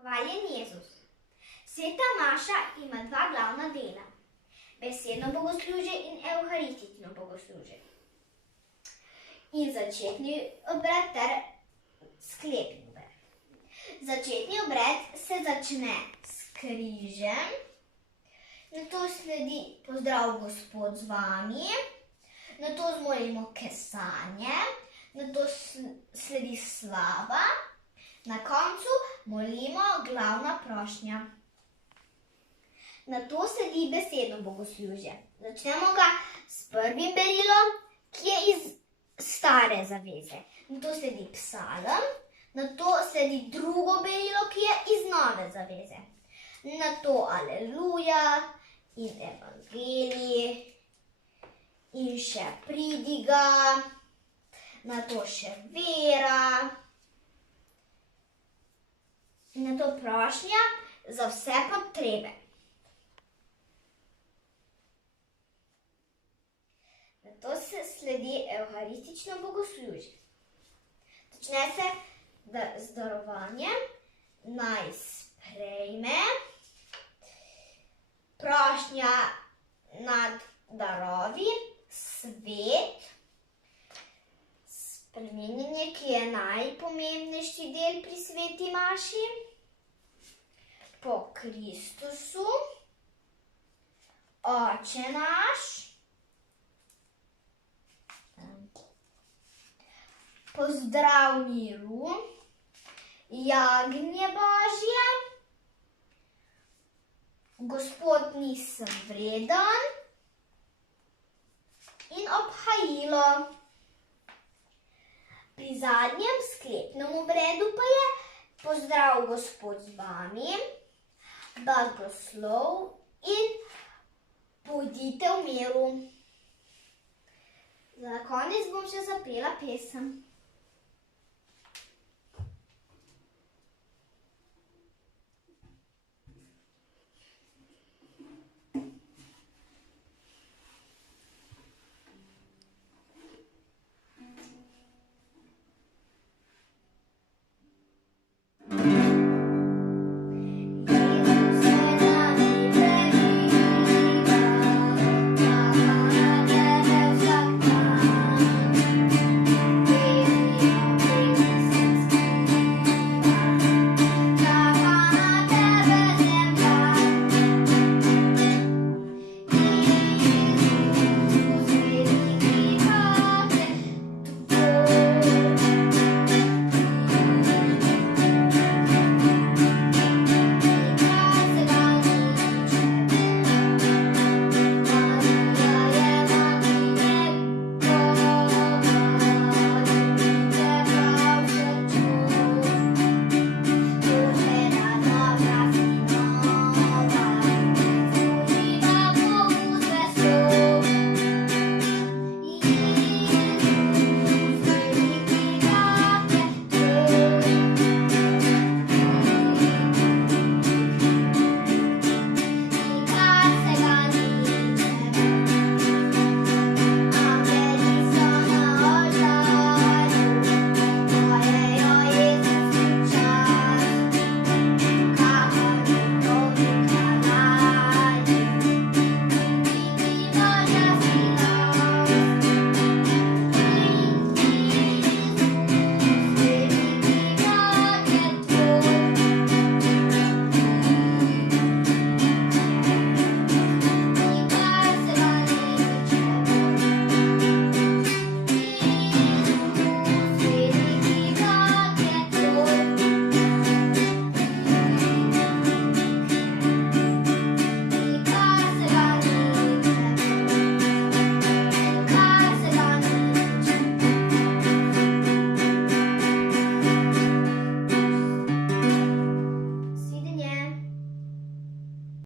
Hvaljen Jezus. Sveta maša ima dva glavna dela. Besedno bogoslužje in evharistično bogoslužje. In začetni obred ter sklepni obred. Začetni obred se začne s križem, nato sledi pozdrav Gospod z vami, nato zmolimo kesanje, nato sledi slava, na koncu molimo glavna prošnja. Nato sledi besedno bogoslužje. Začnemo ga s prvim berilom, ki je iz Stare zaveze. Nato sledi psalm, nato sledi drugo berilo, ki je iz Nove zaveze. Nato aleluja in evangelij in še pridiga, nato še vera, nato prošnja za vse potrebe. Nato se sledi evharistično bogoslužje. Začne se z darovanjem, naj sprejme, prošnja nad darovi, svet, spreminjanje, ki je najpomembnejši del pri sveti maši, po Kristusu, Oče naš, pozdrav miru, jagnje Božje, Gospod nisem vreden in obhajilo. Pri zadnjem sklepnem obredu pa je pozdrav Gospod z vami, blagoslov in pojdite v miru. Za konec bom še zapela pesem.